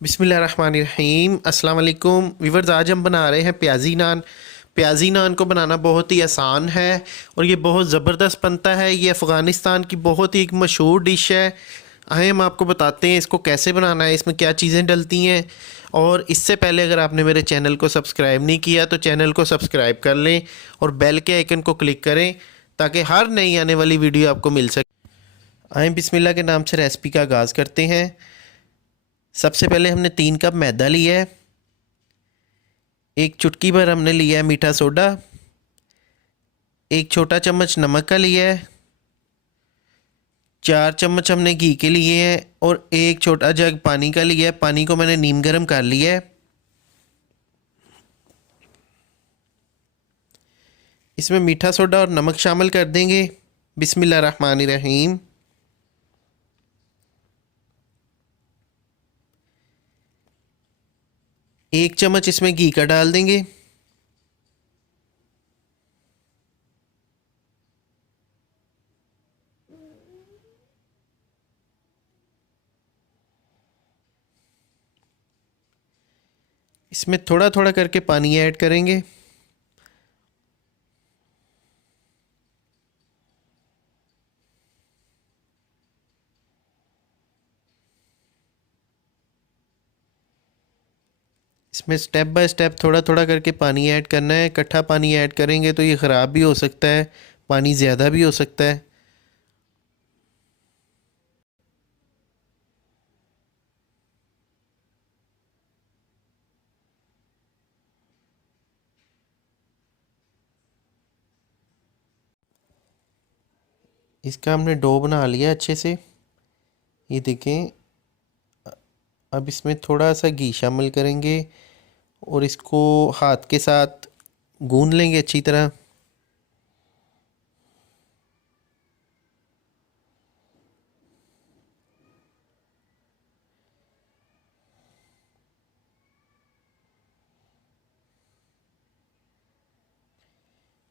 बिस्मिल्लाहिर्रहमानिर्रहीम अस्सलाम वालेकुम वीवर्स। आज हम बना रहे हैं प्याजी नान। प्याजी नान को बनाना बहुत ही आसान है और ये बहुत ज़बरदस्त बनता है। ये अफ़गानिस्तान की बहुत ही एक मशहूर डिश है। आइए हम आपको बताते हैं इसको कैसे बनाना है, इसमें क्या चीज़ें डलती हैं। और इससे पहले अगर आपने मेरे चैनल को सब्सक्राइब नहीं किया तो चैनल को सब्सक्राइब कर लें और बेल के आइकन को क्लिक करें ताकि हर नई आने वाली वीडियो आपको मिल सके। आइए बिस्मिल्लाह के नाम से रेसिपी का आगाज़ करते हैं। सबसे पहले हमने 3 कप मैदा लिया है। एक चुटकी भर हमने लिया है मीठा सोडा। एक छोटा चम्मच नमक का लिया है। 4 चम्मच हमने घी के लिए हैं और एक छोटा जग पानी का लिया है। पानी को मैंने नीम गर्म कर लिया है। इसमें मीठा सोडा और नमक शामिल कर देंगे। बिस्मिल्लाहिर्रहमानिर्रहीम। 1 चम्मच इसमें घी का डाल देंगे। इसमें थोड़ा थोड़ा करके पानी ऐड करेंगे। इसमें स्टेप बाय स्टेप थोड़ा थोड़ा करके पानी ऐड करना है। इकट्ठा पानी ऐड करेंगे तो ये ख़राब भी हो सकता है, पानी ज़्यादा भी हो सकता है। इसका हमने डो बना लिया अच्छे से, ये देखें। अब इसमें थोड़ा सा घी शामिल करेंगे और इसको हाथ के साथ गूंद लेंगे अच्छी तरह।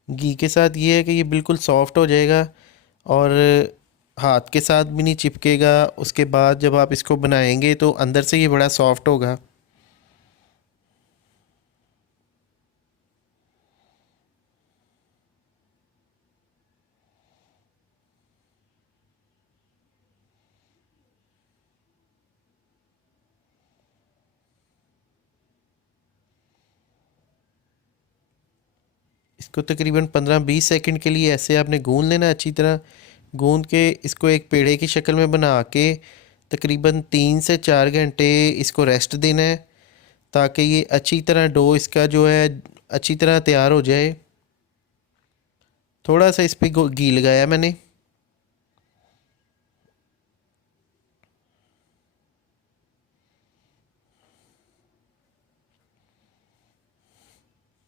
घी के साथ ये है कि ये बिल्कुल सॉफ्ट हो जाएगा और हाथ के साथ भी नहीं चिपकेगा। उसके बाद जब आप इसको बनाएंगे तो अंदर से ये बड़ा सॉफ्ट होगा। इसको तकरीबन 15-20 सेकंड के लिए ऐसे आपने गूंद लेना अच्छी तरह। गूंद के इसको एक पेड़े की शक्ल में बना के तकरीबन 3 से 4 घंटे इसको रेस्ट देना है ताकि ये अच्छी तरह डो इसका जो है अच्छी तरह तैयार हो जाए। थोड़ा सा इस पर घी लगाया मैंने।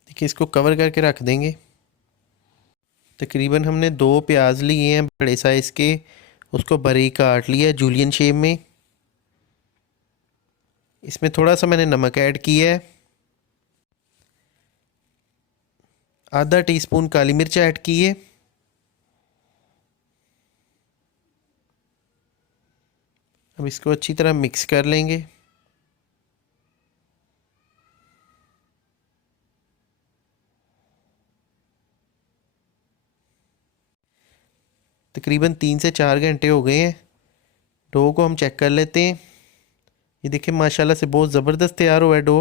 देखिए, इसको कवर करके रख देंगे। तकरीबन हमने 2 प्याज लिए हैं बड़े साइज़ के, उसको बारीक काट लिया जूलियन शेप में। इसमें थोड़ा सा मैंने नमक ऐड किया है। आधा टीस्पून काली मिर्च ऐड की है। अब इसको अच्छी तरह मिक्स कर लेंगे। तकरीबन 3 से 4 घंटे हो गए हैं। डो को हम चेक कर लेते हैं। ये देखिए माशाल्लाह से बहुत ज़बरदस्त तैयार हुआ है डो।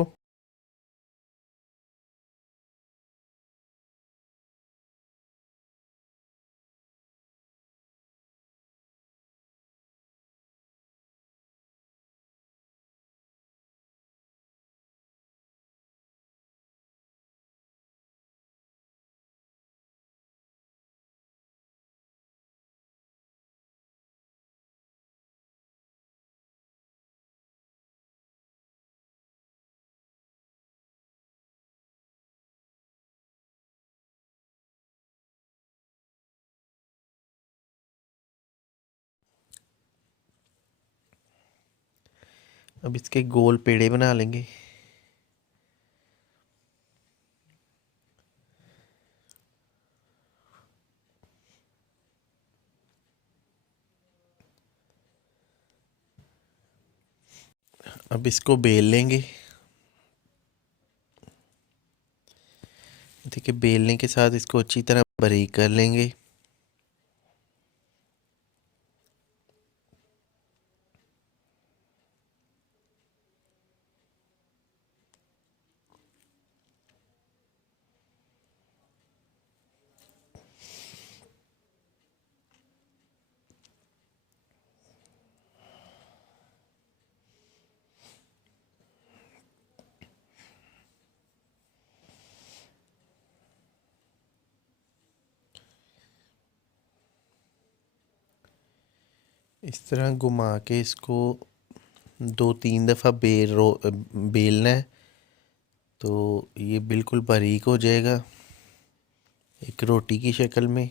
अब इसके गोल पेड़े बना लेंगे। अब इसको बेल लेंगे। देखिए बेलने के साथ इसको अच्छी तरह बारीक कर लेंगे। इस तरह घुमा के इसको 2-3 दफ़ा बेलना है, तो ये बिल्कुल बारीक हो जाएगा एक रोटी की शक्ल में।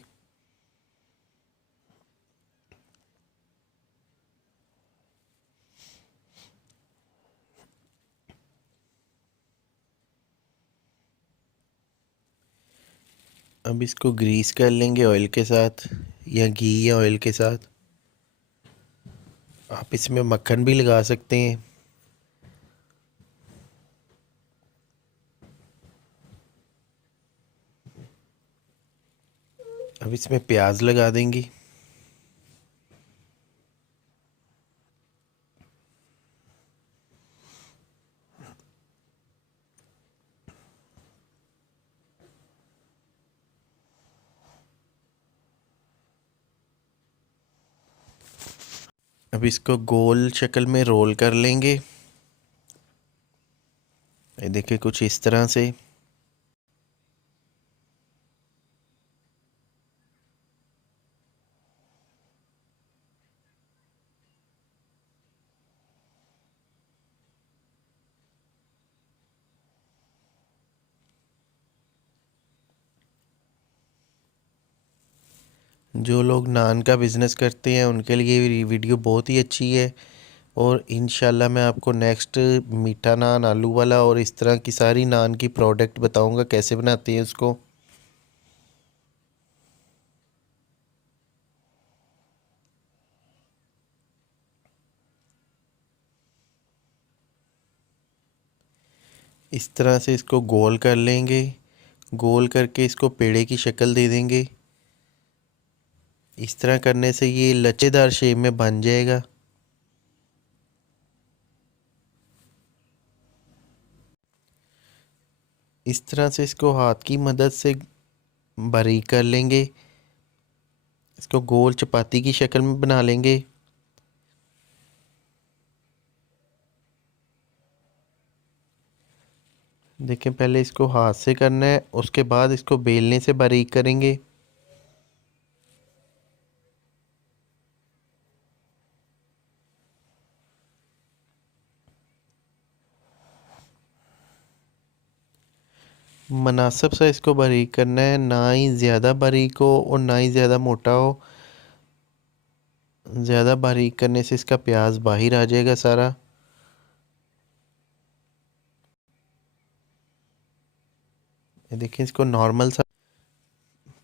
अब इसको ग्रीस कर लेंगे ऑयल के साथ या घी या ऑयल के साथ। आप इसमें मक्खन भी लगा सकते हैं। अब इसमें प्याज लगा देंगे। अब इसको गोल शक्ल में रोल कर लेंगे। ये देखिए कुछ इस तरह से। जो लोग नान का बिज़नेस करते हैं उनके लिए ये वीडियो बहुत ही अच्छी है। और इंशाल्लाह मैं आपको नेक्स्ट मीठा नान, आलू वाला और इस तरह की सारी नान की प्रोडक्ट बताऊंगा कैसे बनाते हैं उसको। इस तरह से इसको गोल कर लेंगे। गोल करके इसको पेड़े की शक्ल दे देंगे। इस तरह करने से ये लचेदार शेप में बन जाएगा। इस तरह से इसको हाथ की मदद से बारीक कर लेंगे। इसको गोल चपाती की शक्ल में बना लेंगे। देखें पहले इसको हाथ से करना है, उसके बाद इसको बेलने से बारीक करेंगे। मुनासिब सा इसको बारीक करना है, ना ही ज़्यादा बारीक हो और ना ही ज़्यादा मोटा हो। ज़्यादा बारीक करने से इसका प्याज बाहर आ जाएगा सारा। ये देखिए इसको नॉर्मल सा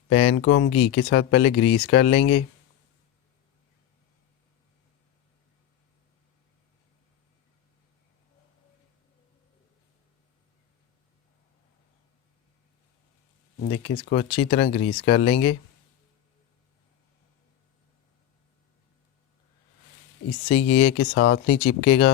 पैन को हम घी के साथ पहले ग्रीस कर लेंगे। देखिए इसको अच्छी तरह ग्रीस कर लेंगे। इससे ये है कि साथ नहीं चिपकेगा।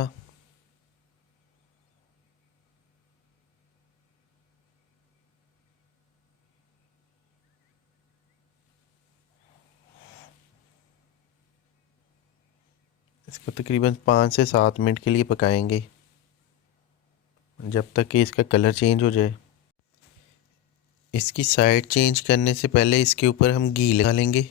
इसको तकरीबन 5 से 7 मिनट के लिए पकाएंगे, जब तक कि इसका कलर चेंज हो जाए। इसकी साइड चेंज करने से पहले इसके ऊपर हम घी लगा लेंगे।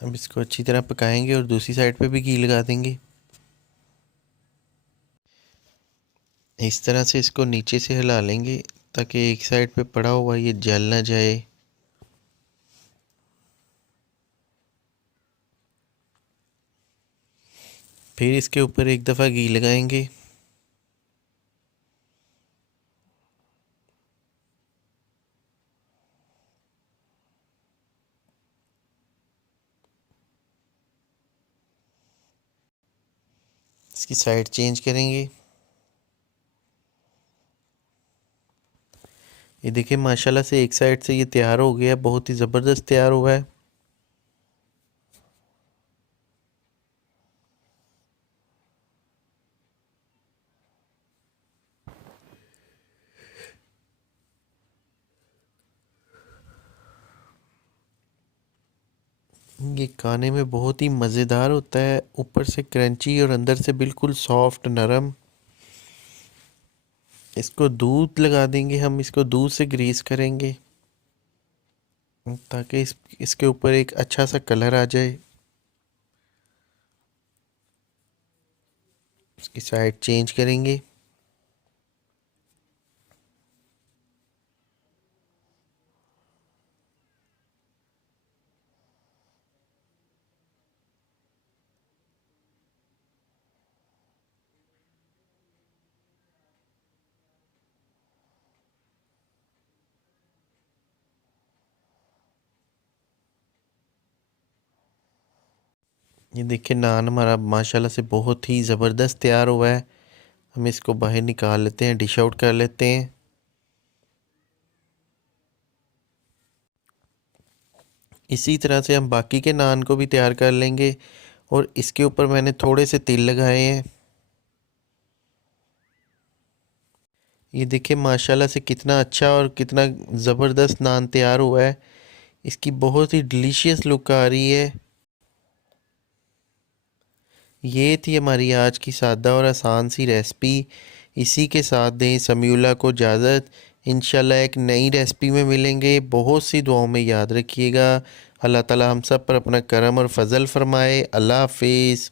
अब इसको अच्छी तरह पकाएंगे और दूसरी साइड पे भी घी लगा देंगे। इस तरह से इसको नीचे से हिला लेंगे ताकि एक साइड पे पड़ा हुआ ये जल ना जाए। फिर इसके ऊपर एक दफ़ा घी लगाएंगे। इसकी साइड चेंज करेंगे। ये देखिए माशाल्लाह से एक साइड से ये तैयार हो गया, बहुत ही ज़बरदस्त तैयार हुआ है। ये खाने में बहुत ही मज़ेदार होता है, ऊपर से क्रंची और अंदर से बिल्कुल सॉफ्ट नरम। इसको दूध लगा देंगे, हम इसको दूध से ग्रीस करेंगे ताकि इसके ऊपर एक अच्छा सा कलर आ जाए। इसकी साइड चेंज करेंगे। ये देखिए नान हमारा माशाल्लाह से बहुत ही ज़बरदस्त तैयार हुआ है। हम इसको बाहर निकाल लेते हैं, डिश आउट कर लेते हैं। इसी तरह से हम बाकी के नान को भी तैयार कर लेंगे और इसके ऊपर मैंने थोड़े से तिल लगाए हैं। ये देखिए माशाल्लाह से कितना अच्छा और कितना ज़बरदस्त नान तैयार हुआ है। इसकी बहुत ही डिलीशियस लुक आ रही है। ये थी हमारी आज की सादा और आसान सी रेसिपी। इसी के साथ दें समीउल्लाह को इजाज़त। इंशाल्लाह एक नई रेसिपी में मिलेंगे। बहुत सी दुआओं में याद रखिएगा। अल्लाह ताला हम सब पर अपना करम और फजल फरमाए। अल्लाह हाफिज़।